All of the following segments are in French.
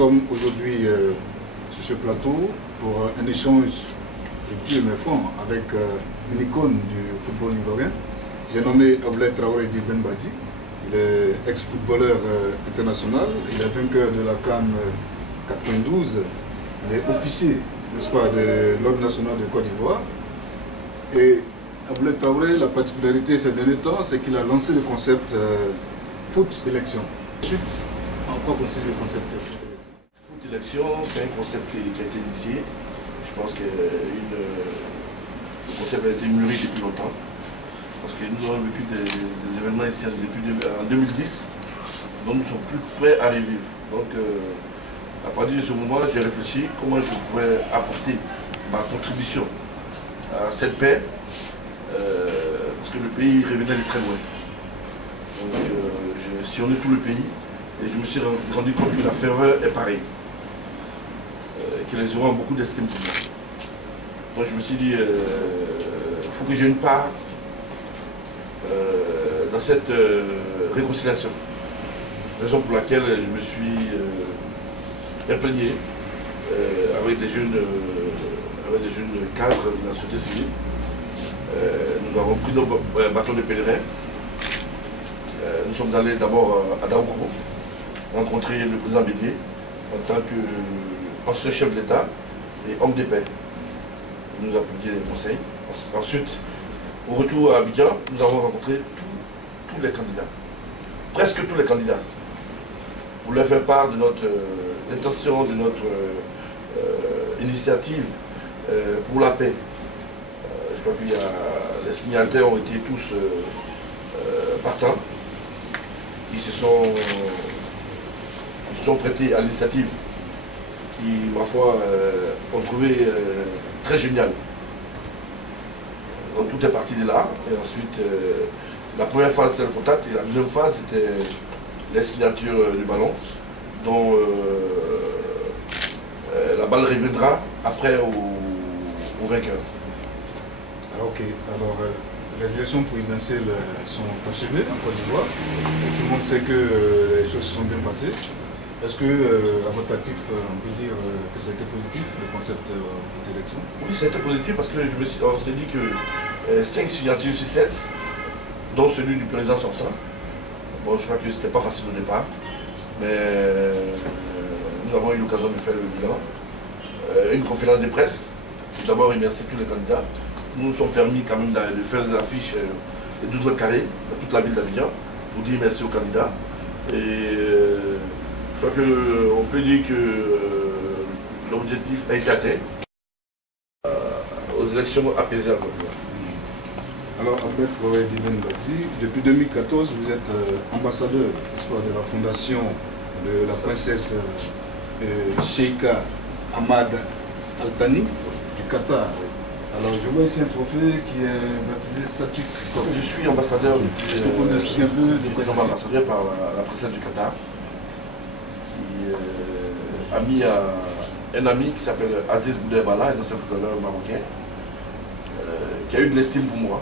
sommes aujourd'hui sur ce plateau pour un échange fructueux mais franc avec une icône du football ivoirien. J'ai nommé Abdoulaye Traoré Ben Badi. Il est ex-footballeur international. Il est vainqueur de la CAN 92. Il est officier, n'est-ce pas, de l'Ordre national de Côte d'Ivoire. Et Abdoulaye Traoré, la particularité ces derniers temps, c'est qu'il a lancé le concept foot élection. Ensuite, en quoi consiste le concept foot élection? Foot élection, c'est un concept qui a été initié. Je pense que le concept a été mûri depuis longtemps. Parce que nous avons vécu des événements ici en 2010 dont nous ne sommes plus prêts à les vivre. Donc, à partir de ce moment, j'ai réfléchi comment je pourrais apporter ma contribution à cette paix, parce que le pays revenait de très loin. Donc, j'ai sillonné tout le pays et je me suis rendu compte que la ferveur est pareille, que les Ivoiriens ont beaucoup d'estime pour moi. Donc, je me suis dit, il faut que j'ai une part dans cette réconciliation. Raison pour laquelle je me suis imprégné avec des jeunes cadres de la société civile. Nous avons pris nos bâtons de pèlerin. Nous sommes allés d'abord à Daoukro rencontrer le président Bédié en tant qu'ancien chef de l'État et homme de paix. Il nous a publié des conseils. Ensuite, au retour à Abidjan, nous avons rencontré tous les candidats, presque tous les candidats, pour leur faire part de notre intention, de notre initiative pour la paix. Je crois que les signataires ont été tous partants. Ils se sont prêtés à l'initiative qui, ma foi, ont trouvé très génial. Donc tout est parti de là. Et ensuite, la première phase, c'est le contact. Et la deuxième phase, c'était les signatures du ballon, dont la balle reviendra après au vainqueur. Alors, ok. Alors, les élections présidentielles sont achevées en Côte d'Ivoire. Tout le monde sait que les choses se sont bien passées. Est-ce que, à votre actif, on peut dire que ça a été positif, le concept foot élection? Oui, ça a été positif parce que on s'est dit que 5 signatures sur 7, dont celui du président sortant. Bon, je crois que c'était pas facile au départ, mais nous avons eu l'occasion de faire le bilan. Une conférence de presse, d'abord remercier tous les candidats. Nous nous sommes permis quand même de faire des affiches de 12 mètres carrés dans toute la ville d'Abidjan pour dire merci aux candidats. Et je crois qu'on peut dire que l'objectif a été atteint aux élections apaisées en Côte d'Ivoire. Alors, Abdoulaye Traoré Ben Badi, depuis 2014, vous êtes ambassadeur de la fondation de la princesse Sheikha Hamad Al Thani du Qatar. Alors, je vois ici un trophée qui est baptisé Satik. Je suis ambassadeur depuis. Est-ce que vous pouvez expliquer un peu de quoi c'est ambassadeur par la princesse du Qatar, qui a mis un ami qui s'appelle Aziz Boudebala, un ancien footballeur marocain, qui a eu de l'estime pour moi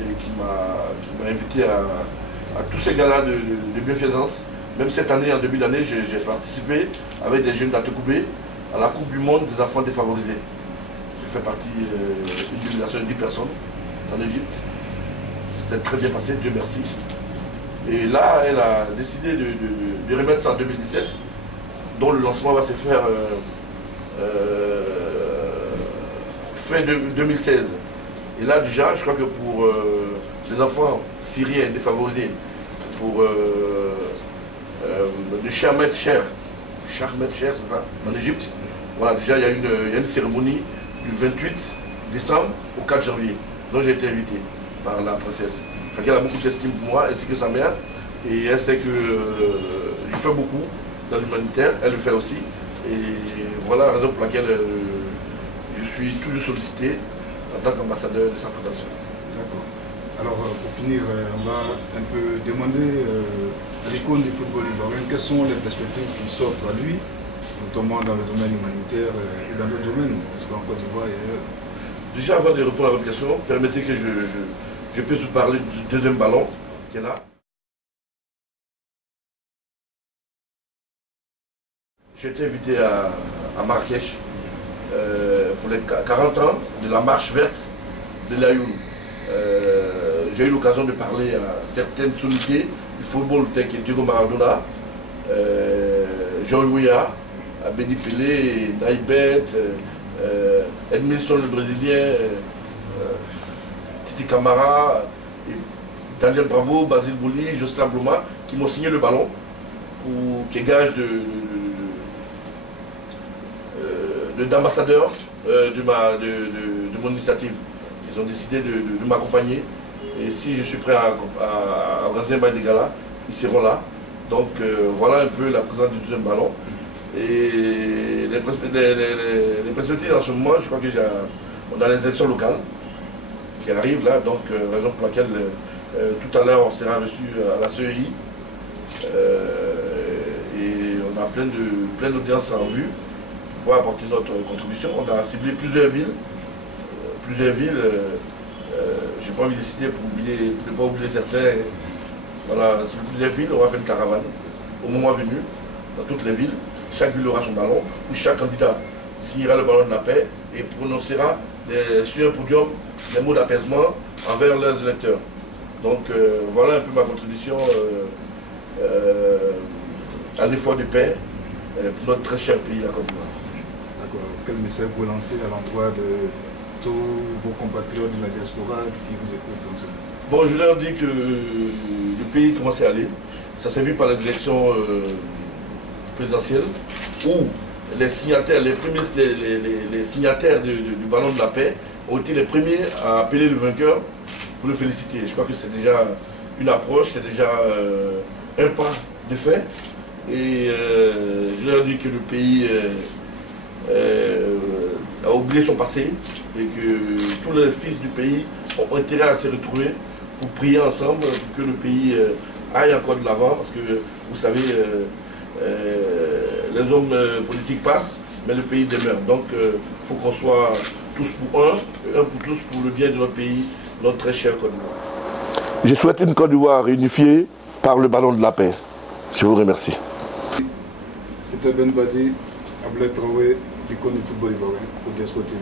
et qui m'a invité à tous ces galas de bienfaisance. Même cette année, en début d'année, j'ai participé avec des jeunes d'Atekoubé à la Coupe du Monde des enfants défavorisés. Je fais partie d'une délégation de 10 personnes en Égypte. Ça s'est très bien passé, Dieu merci. Et là, elle a décidé de remettre ça en 2017, dont le lancement va se faire fin 2016. Et là, déjà, je crois que pour les enfants syriens défavorisés, pour de Sharm el-Sheikh, c'est ça, en Égypte, voilà, déjà, il y a une cérémonie du 28 décembre au 4 janvier, dont j'ai été invité par la princesse. Elle a beaucoup d'estime pour moi, ainsi que sa mère, et elle sait que je fais beaucoup dans l'humanitaire, elle le fait aussi. Et voilà la raison pour laquelle je suis toujours sollicité en tant qu'ambassadeur de sa fondation. D'accord. Alors, pour finir, on va un peu demander à l'icône du football ivoirien quelles sont les perspectives qui s'offrent à lui, notamment dans le domaine humanitaire et dans d'autres domaines, parce qu'en Côte d'Ivoire et ailleurs. Déjà, avant de répondre à votre question, permettez que je puisse vous parler du deuxième ballon qui est là. J'ai été invité à Marrakech pour les 40 ans de la marche verte de l'Ayoun. J'ai eu l'occasion de parler à certaines sommités du football tel que Diego Maradona, Jean Louia, Abedi Pelé, Naïbet, Edmilson le Brésilien, Titi Camara, Daniel Bravo, Basile Bouli, Jocelyn Bloma, qui m'ont signé le ballon qui est gage d'ambassadeur de mon initiative. Ils ont décidé de m'accompagner. Et si je suis prêt à organiser un bail de gala, ils seront là. Donc voilà un peu la présence du deuxième ballon. Et les perspectives en ce moment, je crois qu'on a les élections locales qui arrivent là. Donc raison pour laquelle tout à l'heure on sera reçu à la CEI. Et on a plein d'audiences en vue pour apporter notre contribution. On a ciblé plusieurs villes. Je n'ai pas envie de citer pour ne pas oublier certains. Voilà, c'est plusieurs villes, on va faire une caravane au moment venu, dans toutes les villes. Chaque ville aura son ballon, où chaque candidat signera le ballon de la paix et prononcera sur un podium des mots d'apaisement envers leurs électeurs. Donc voilà un peu ma contribution à l'effort de paix pour notre très cher pays, la Côte d'Ivoire. D'accord. Quel message vous lancez à l'endroit de tous vos compatriotes de la diaspora qui vous écoutent en ce moment? Bon, je leur dis que le pays commence à aller. Ça s'est vu par les élections présidentielles où les signataires, les signataires du ballon de la paix ont été les premiers à appeler le vainqueur pour le féliciter. Je crois que c'est déjà une approche, c'est déjà un pas de fait. Et je leur dis que le pays a oublié son passé et que tous les fils du pays ont intérêt à se retrouver pour prier ensemble pour que le pays aille encore de l'avant, parce que vous savez, les hommes politiques passent, mais le pays demeure. Donc il faut qu'on soit tous pour un pour tous pour le bien de notre pays, notre très cher Côte d'Ivoire. Je souhaite une Côte d'Ivoire réunifiée par le ballon de la paix. Je vous remercie. C'était Ben Badi, Ablaye Traoré, l'icône du football ivoirien, pour Diaspora TV.